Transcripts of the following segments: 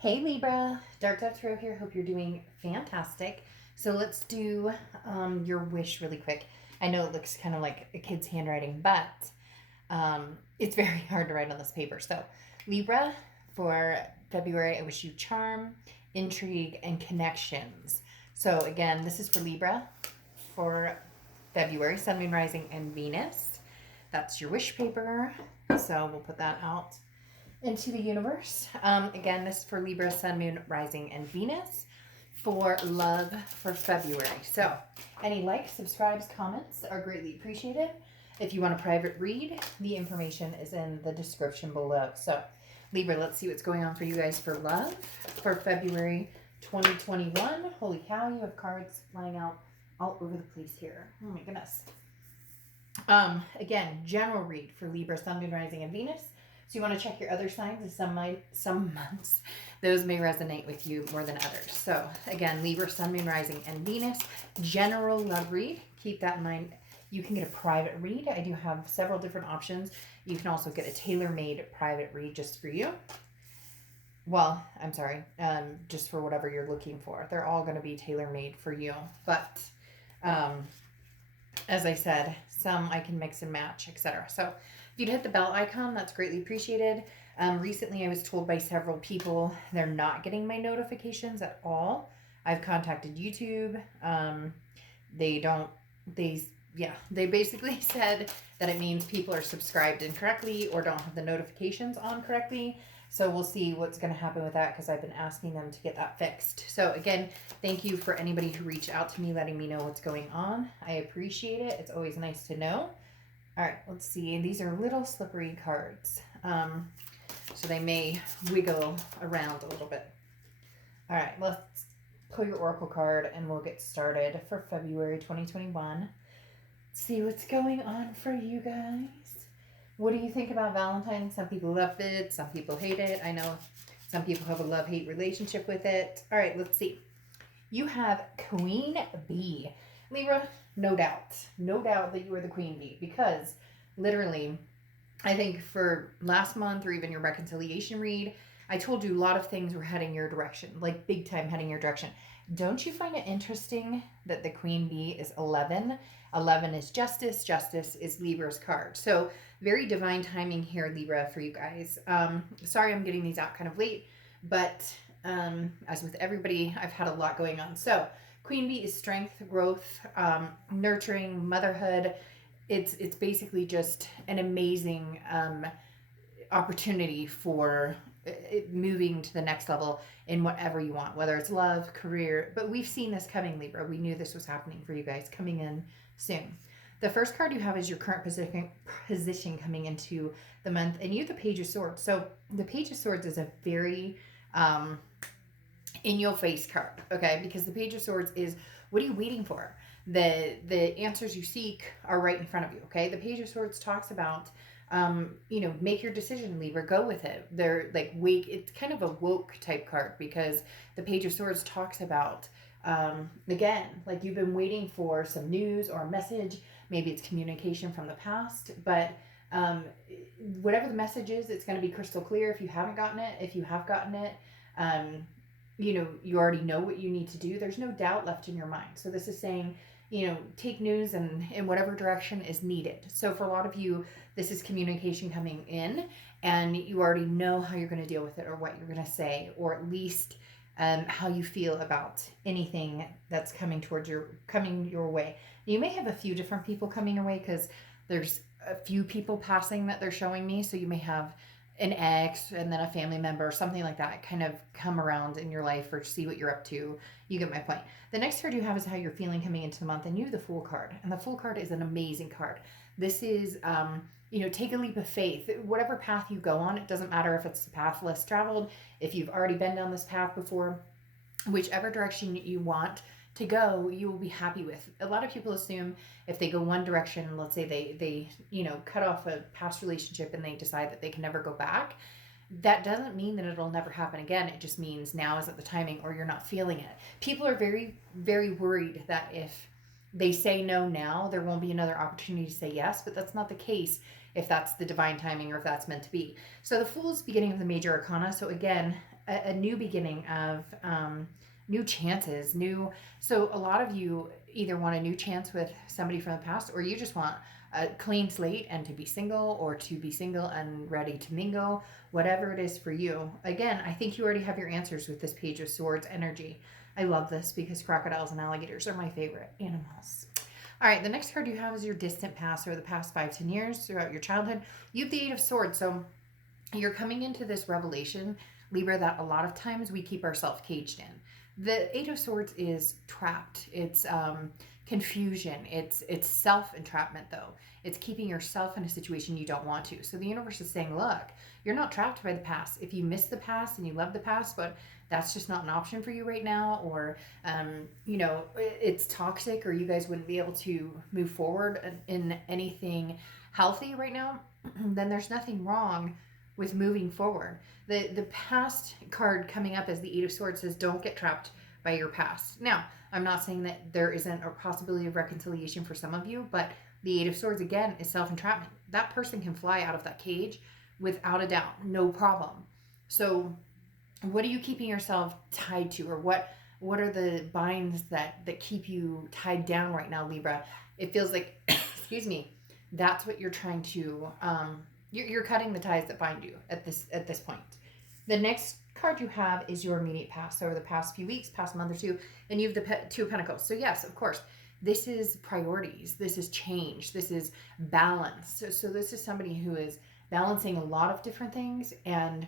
Hey Libra, Dark Dove Tarot here. Hope you're doing fantastic. So let's do your wish really quick. I know it looks kind of like a kid's handwriting, but it's very hard to write on this paper. So Libra, for February, I wish you charm, intrigue, and connections. So again, this is for Libra for February, Sun, Moon, Rising, and Venus. That's your wish paper. So we'll put that out into the universe. Again, this is for Libra, Sun, Moon, Rising, and Venus for love for February. So any likes, subscribes, comments are greatly appreciated. If you want a private read, the information is in the description below. So Libra, let's see what's going on for you guys for love for February 2021. Holy cow, you have cards flying out all over the place here. Oh my goodness. Again, general read for Libra, Sun, Moon, Rising, and Venus. So you want to check your other signs, as some months those may resonate with you more than others. So again, Libra, Sun, Moon, Rising, and Venus, general love read. Keep that in mind. You can get a private read. I do have several different options. You can also get a tailor-made private read just for you. Well, I'm sorry, just for whatever you're looking for. They're all going to be tailor-made for you. But as I said, some I can mix and match, etc. So if you'd hit the bell icon, that's greatly appreciated. Recently, I was told by several people they're not getting my notifications at all. I've contacted YouTube. They basically said that it means people are subscribed incorrectly or don't have the notifications on correctly. So we'll see what's going to happen with that, because I've been asking them to get that fixed. So again, thank you for anybody who reached out to me letting me know what's going on. I appreciate it. It's always nice to know. All right, let's see. These are little slippery cards. So they may wiggle around a little bit. All right, let's pull your oracle card and we'll get started for February 2021. See what's going on for you guys. What do you think about Valentine's? Some people love it. Some people hate it. I know some people have a love-hate relationship with it. All right, let's see. You have Queen Bee. Libra, no doubt. No doubt that you are the Queen Bee, because literally, I think for last month or even your reconciliation read, I told you a lot of things were heading your direction, like big time heading your direction. Don't you find it interesting that the Queen Bee is 11? 11 is justice. Justice is Libra's card. So very divine timing here, Libra, for you guys. Sorry I'm getting these out kind of late, but as with everybody, I've had a lot going on. So Queen Bee is strength, growth, nurturing, motherhood. It's basically just an amazing opportunity for moving to the next level in whatever you want, whether it's love, career. But we've seen this coming, Libra. We knew this was happening for you guys, coming in soon. The first card you have is your current position coming into the month, and you have the Page of Swords. So the Page of Swords is a very in your face card, okay? Because the Page of Swords is, what are you waiting for? The answers you seek are right in front of you, okay? The Page of Swords talks about make your decision, Libra, go with it. They're like wake. It's kind of a woke type card, because the Page of Swords talks about, again, like you've been waiting for some news or a message. Maybe it's communication from the past, but whatever the message is, it's going to be crystal clear if you haven't gotten it. If you have gotten it, you already know what you need to do. There's no doubt left in your mind. So this is saying, take news and in whatever direction is needed. So for a lot of you, this is communication coming in, and you already know how you're going to deal with it, or what you're going to say, or at least how you feel about anything that's coming your way. You may have a few different people coming your way, because there's a few people passing that they're showing me. So you may have an ex and then a family member or something like that kind of come around in your life, or see what you're up to. You get my point. The next card you have is how you're feeling coming into the month, and you have the Fool card. And the Fool card is an amazing card. This is, take a leap of faith. Whatever path you go on, it doesn't matter if it's the path less traveled, if you've already been down this path before, whichever direction you want to go, you will be happy with. A lot of people assume if they go one direction, let's say they cut off a past relationship and they decide that they can never go back, that doesn't mean that it'll never happen again. It just means now isn't the timing, or you're not feeling it. People are very, very worried that if they say no now, there won't be another opportunity to say yes, but that's not the case if that's the divine timing, or if that's meant to be. So the Fool is beginning of the major arcana. So again, a new beginning of new chances, so a lot of you either want a new chance with somebody from the past, or you just want a clean slate and to be single, or to be single and ready to mingle, whatever it is for you. Again, I think you already have your answers with this Page of Swords energy. I love this because crocodiles and alligators are my favorite animals. All right, the next card you have is your distant past, or the past 5-10 years throughout your childhood. You have the Eight of Swords, so you're coming into this revelation, Libra, that a lot of times we keep ourselves caged in. The Eight of Swords is trapped. It's confusion. It's self-entrapment, though. It's keeping yourself in a situation you don't want to. So the universe is saying, look, you're not trapped by the past. If you miss the past and you love the past, but that's just not an option for you right now, or it's toxic, or you guys wouldn't be able to move forward in anything healthy right now, then there's nothing wrong with moving forward. The past card coming up as the Eight of Swords says, don't get trapped by your past. Now, I'm not saying that there isn't a possibility of reconciliation for some of you, but the Eight of Swords, again, is self-entrapment. That person can fly out of that cage without a doubt, no problem. So what are you keeping yourself tied to, or what are the binds that keep you tied down right now, Libra? It feels like, excuse me, that's what you're trying to, you're cutting the ties that bind you at this point. The next card you have is your immediate past, so over the past few weeks, past month or two, and you have the Two of Pentacles. So yes, of course, this is priorities, this is change, this is balance. So this is somebody who is balancing a lot of different things, and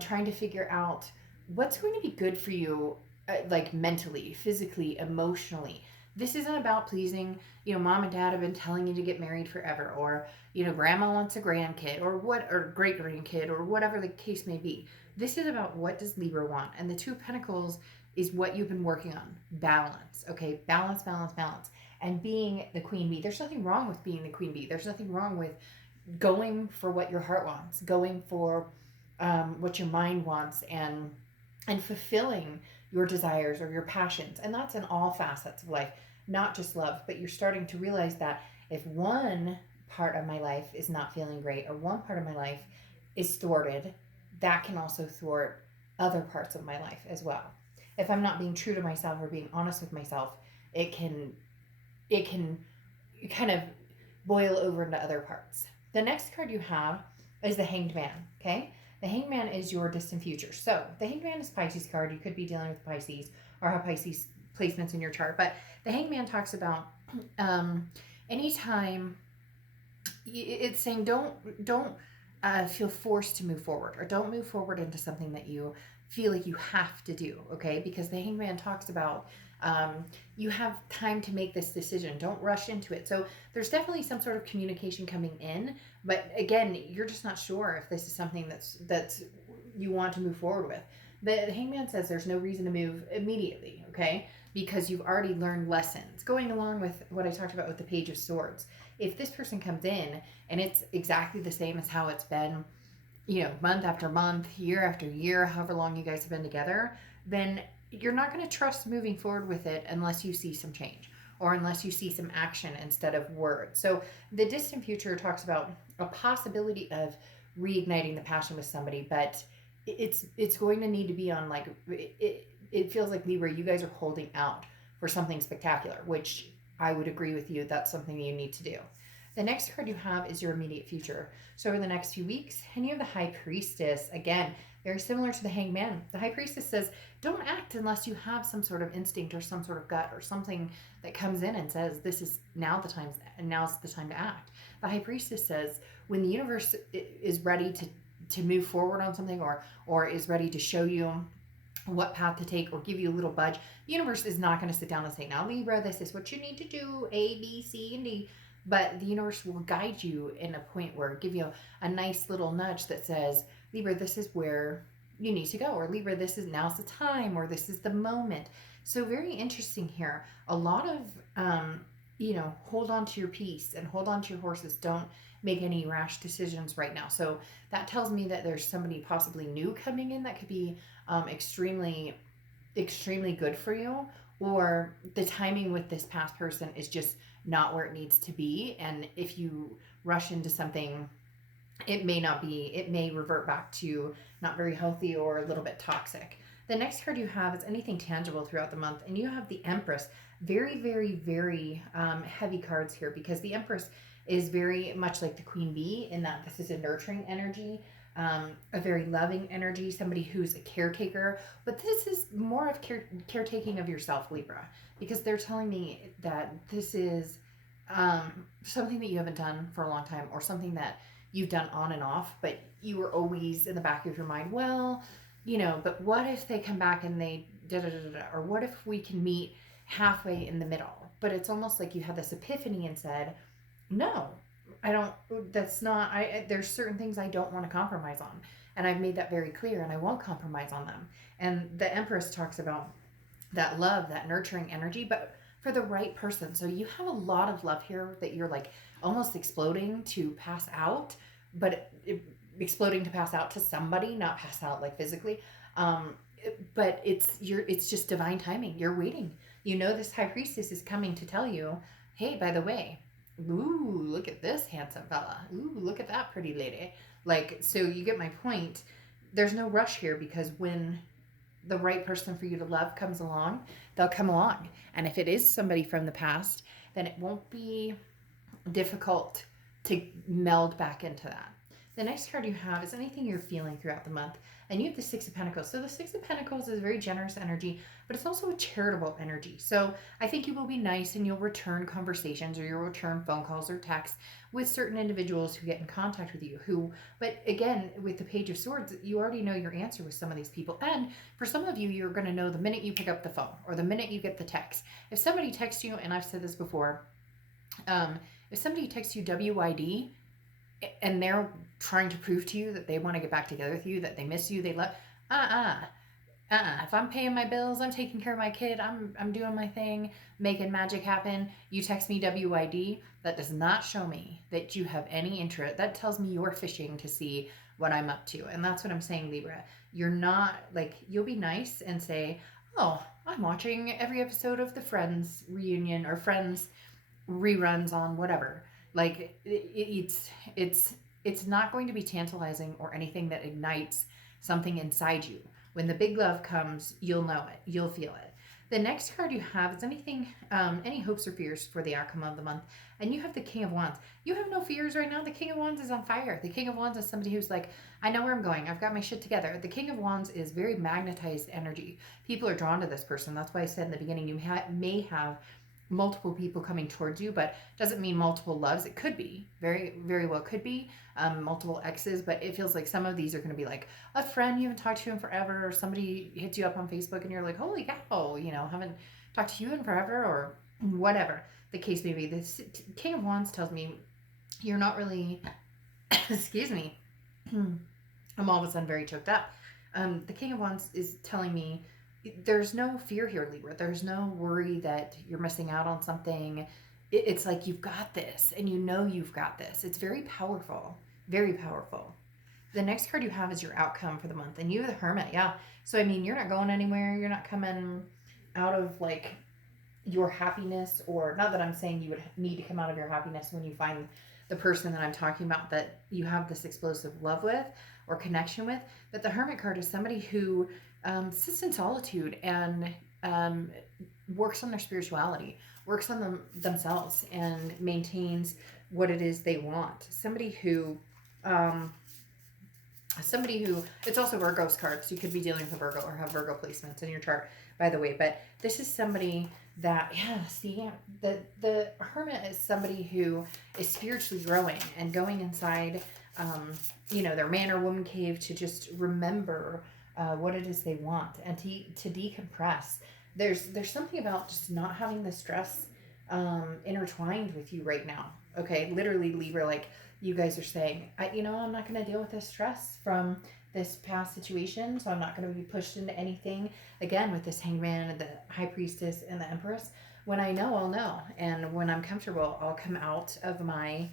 trying to figure out what's going to be good for you, like mentally, physically, emotionally. This isn't about pleasing, mom and dad have been telling you to get married forever, or, grandma wants a grandkid, or great grandkid, or whatever the case may be. This is about, what does Libra want? And the Two of Pentacles is what you've been working on. Balance, okay? Balance, balance, balance. And being the queen bee. There's nothing wrong with being the queen bee. There's nothing wrong with going for what your heart wants, going for what your mind wants, and fulfilling your desires or your passions. And that's in all facets of life, not just love. But you're starting to realize that if one part of my life is not feeling great, or one part of my life is thwarted, that can also thwart other parts of my life as well. If I'm not being true to myself or being honest with myself, it can kind of boil over into other parts. The next card you have is the Hanged Man, okay? The Hanged Man is your distant future. So the Hanged Man is Pisces card. You could be dealing with Pisces or have Pisces placements in your chart. But the Hanged Man talks about anytime, it's saying don't feel forced to move forward, or don't move forward into something that you feel like you have to do, okay? Because the Hanged Man talks about you have time to make this decision. Don't rush into it. So there's definitely some sort of communication coming in, but again, you're just not sure if this is something that's you want to move forward with. The Hanged Man says there's no reason to move immediately, okay? Because you've already learned lessons. Going along with what I talked about with the Page of Swords. If this person comes in and it's exactly the same as how it's been, month after month, year after year, however long you guys have been together, then you're not going to trust moving forward with it unless you see some change, or unless you see some action instead of words. So the distant future talks about a possibility of reigniting the passion with somebody, but it's going to need to be on, like, it feels like, Libra, you guys are holding out for something spectacular, which I would agree with you, that's something you need to do. The next card you have is your immediate future. So over the next few weeks, and you have the High Priestess. Again, very similar to the Hanged Man. The High Priestess says, don't act unless you have some sort of instinct or some sort of gut or something that comes in and says, this is now's the time to act. The High Priestess says, when the universe is ready to move forward on something, or is ready to show you what path to take, or give you a little budge, the universe is not going to sit down and say, now, Libra, this is what you need to do, A, B, C, and D. But the universe will guide you in a point where, give you a nice little nudge that says, Libra, this is where you need to go, or Libra, now's the time, or this is the moment. So very interesting here. A lot of, hold on to your peace and hold on to your horses. Don't make any rash decisions right now. So that tells me that there's somebody possibly new coming in that could be extremely, extremely good for you, or the timing with this past person is just not where it needs to be. And if you rush into something it may not be, it may revert back to not very healthy or a little bit toxic. The next card you have is anything tangible throughout the month, and you have the Empress. Very, very, very heavy cards here, because the Empress is very much like the Queen Bee in that this is a nurturing energy, a very loving energy, somebody who's a caretaker. But this is more of caretaking of yourself, Libra, because they're telling me that this is something that you haven't done for a long time, or something that you've done on and off, but you were always in the back of your mind, well, but what if they come back and they da da da da, or what if we can meet halfway in the middle? But it's almost like you had this epiphany and said, no, I don't, that's not, there's certain things I don't want to compromise on. And I've made that very clear, and I won't compromise on them. And the Empress talks about that love, that nurturing energy, but for the right person. So you have a lot of love here that you're like almost exploding to pass out, but exploding to pass out to somebody, not pass out like physically. But it's just divine timing. You're waiting. This High Priestess is coming to tell you, hey, by the way, ooh, look at this handsome fella. Ooh, look at that pretty lady. Like, so you get my point. There's no rush here, because when the right person for you to love comes along, they'll come along. And if it is somebody from the past, then it won't be difficult to meld back into that. The next card you have is anything you're feeling throughout the month. And you have the Six of Pentacles. So the Six of Pentacles is very generous energy, but it's also a charitable energy. So I think you will be nice, and you'll return conversations, or you'll return phone calls or texts with certain individuals who get in contact with you. But again, with the Page of Swords, you already know your answer with some of these people. And for some of you, you're going to know the minute you pick up the phone or the minute you get the text. If somebody texts you, and I've said this before, if somebody texts you WID, and they're trying to prove to you that they want to get back together with you, that they miss you, they love, if I'm paying my bills, I'm taking care of my kid, I'm doing my thing, making magic happen, you text me WID, that does not show me that you have any interest. That tells me you're fishing to see what I'm up to. And that's what I'm saying, Libra. You're not, like, you'll be nice and say, oh, I'm watching every episode of the Friends reunion or Friends reruns on whatever. Like, it's not going to be tantalizing or anything that ignites something inside you. When the big love comes, you'll know it. You'll feel it. The next card you have is anything, any hopes or fears for the outcome of the month. And you have the King of Wands. You have no fears right now. The King of Wands is on fire. The King of Wands is somebody who's like, I know where I'm going. I've got my shit together. The King of Wands is very magnetized energy. People are drawn to this person. That's why I said in the beginning, you may have multiple people coming towards you, but doesn't mean multiple loves. It could be, very, very well could be multiple exes, but it feels like some of these are going to be like a friend you haven't talked to in forever, or somebody hits you up on Facebook and you're like, holy cow, haven't talked to you in forever, or whatever the case may be. This King of Wands tells me you're not really, excuse me, I'm all of a sudden very choked up. The King of Wands is telling me there's no fear here, Libra. There's no worry that you're missing out on something. It's like you've got this, and you've got this. It's very powerful. Very powerful. The next card you have is your outcome for the month, and you have the Hermit. Yeah. So, I mean, you're not going anywhere. You're not coming out of, like, your happiness, or not that I'm saying you would need to come out of your happiness when you find the person that I'm talking about that you have this explosive love with or connection with. But the Hermit card is somebody who sits in solitude and works on their spirituality, works on themselves, and maintains what it is they want. Somebody who, it's also Virgo's cards. You could be dealing with a Virgo or have Virgo placements in your chart, by the way. But this is somebody that, the Hermit is somebody who is spiritually growing and going inside, their man or woman cave to just remember what it is they want and to decompress. There's something about just not having the stress intertwined with you right now. Okay, literally, Libra, like you guys are saying, I'm not going to deal with this stress from this past situation, so I'm not going to be pushed into anything again with this Hangman and the High Priestess and the Empress. When I know, I'll know, and when I'm comfortable, I'll come out of my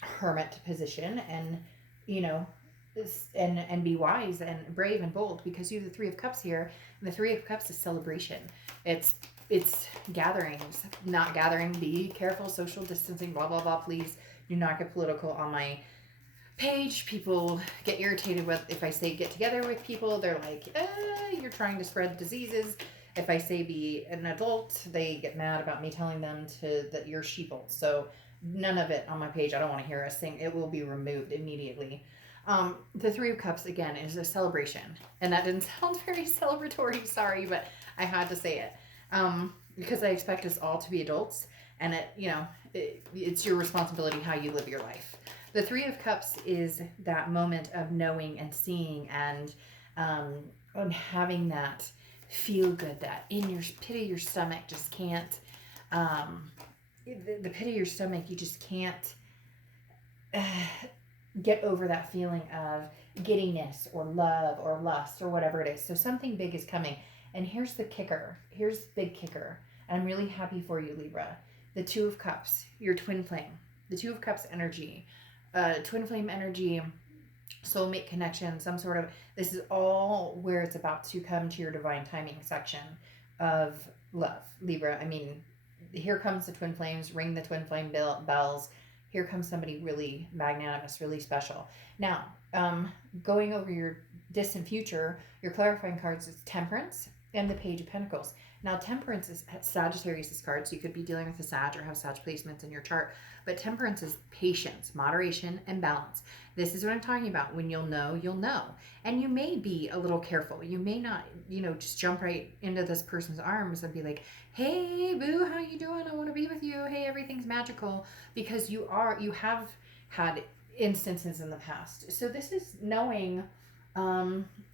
hermit position and and be wise and brave and bold, because you have the Three of Cups here, and the Three of Cups is celebration. It's gatherings, not gathering. Be careful, social distancing, blah blah blah. Please do not get political on my page, people get irritated with if I say get together with people. They're like, you're trying to spread diseases. If I say be an adult, they get mad about me telling them that you're sheeple. So none of it on my page. I don't want to hear a thing. It will be removed immediately. The Three of Cups, again, is a celebration. And that didn't sound very celebratory, sorry, but I had to say it. Because I expect us all to be adults. And it's your responsibility how you live your life. The Three of Cups is that moment of knowing and seeing and having that feel good, that in your pit of your stomach just can't, the pit of your stomach, you just can't get over that feeling of giddiness or love or lust or whatever it is. So something big is coming. And here's the kicker. Here's the big kicker. And I'm really happy for you, Libra. The Two of Cups, your twin flame. The Two of Cups energy. Twin flame energy, soulmate connection, some sort of, this is all where it's about to come to your divine timing section of love, Libra. I mean, here comes the twin flames, ring the twin flame bells. Here comes somebody really magnanimous, really special. Now, going over your distant future, your clarifying cards is Temperance and the Page of Pentacles. Now, Temperance is Sagittarius' card, so you could be dealing with a Sag or have Sag placements in your chart. But Temperance is patience, moderation, and balance. This is what I'm talking about. When you'll know, you'll know. And you may be a little careful. You may not, just jump right into this person's arms and be like, hey, boo, how you doing? I want to be with you. Hey, everything's magical. Because you have had instances in the past. So this is knowing,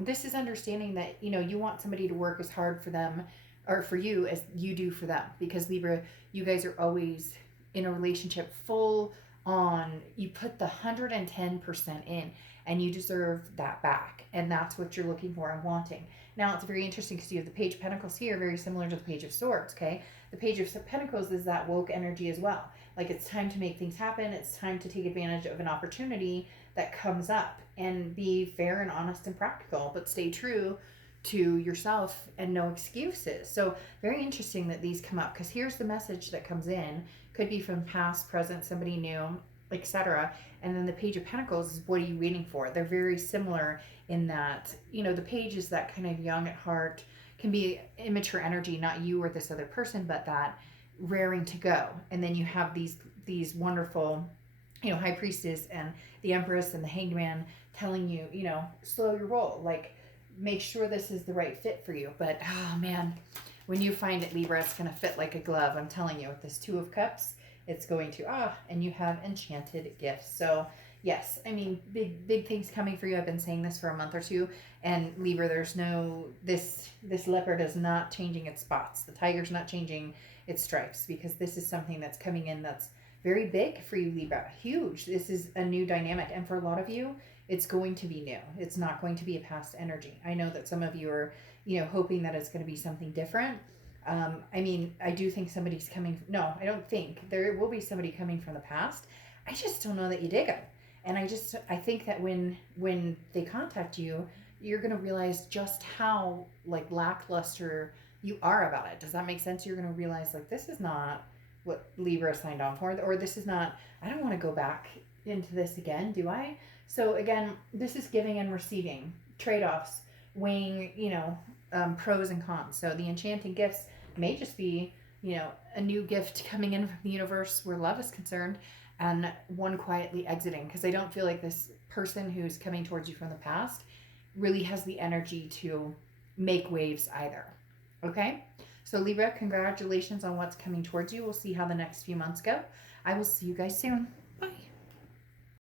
this is understanding that, you want somebody to work as hard for them or for you as you do for them. Because Libra, you guys are always in a relationship full on, you put the 110% in and you deserve that back. And that's what you're looking for and wanting. Now, it's very interesting because you have the Page of Pentacles here, very similar to the Page of Swords, okay? The Page of Pentacles is that woke energy as well. Like, it's time to make things happen. It's time to take advantage of an opportunity that comes up and be fair and honest and practical, but stay true to yourself and no excuses. So very interesting that these come up, because here's the message that comes in. Could be from past, present, somebody new, etc. And then the Page of Pentacles is, what are you waiting for? They're very similar in that, the Page is that kind of young at heart, can be immature energy, not you or this other person, but that raring to go. And then you have these wonderful, High Priestess and the Empress and the Hanged Man telling you, slow your roll, like, make sure this is the right fit for you. But, oh man, when you find it, Libra, it's going to fit like a glove. I'm telling you, with this Two of Cups, it's going to, and you have enchanted gifts. So, yes, I mean, big things coming for you. I've been saying this for a month or two. And Libra, there's no, this leopard is not changing its spots. The tiger's not changing its stripes, because this is something that's coming in that's very big for you, Libra. Huge. This is a new dynamic. And for a lot of you, it's going to be new. It's not going to be a past energy. I know that some of you are, hoping that it's going to be something different. I mean, I do think somebody's coming. No, I don't think. There will be somebody coming from the past. I just don't know that you dig them. And I think that when they contact you, you're going to realize just how, like, lackluster you are about it. Does that make sense? You're going to realize, like, this is not what Libra signed on for, or this is not, I don't want to go back into this again, do I? So again, this is giving and receiving, trade-offs, weighing, pros and cons. So the enchanting gifts may just be, a new gift coming in from the universe where love is concerned, and one quietly exiting, because I don't feel like this person who's coming towards you from the past really has the energy to make waves either. Okay? So Libra, congratulations on what's coming towards you. We'll see how the next few months go. I will see you guys soon. Bye.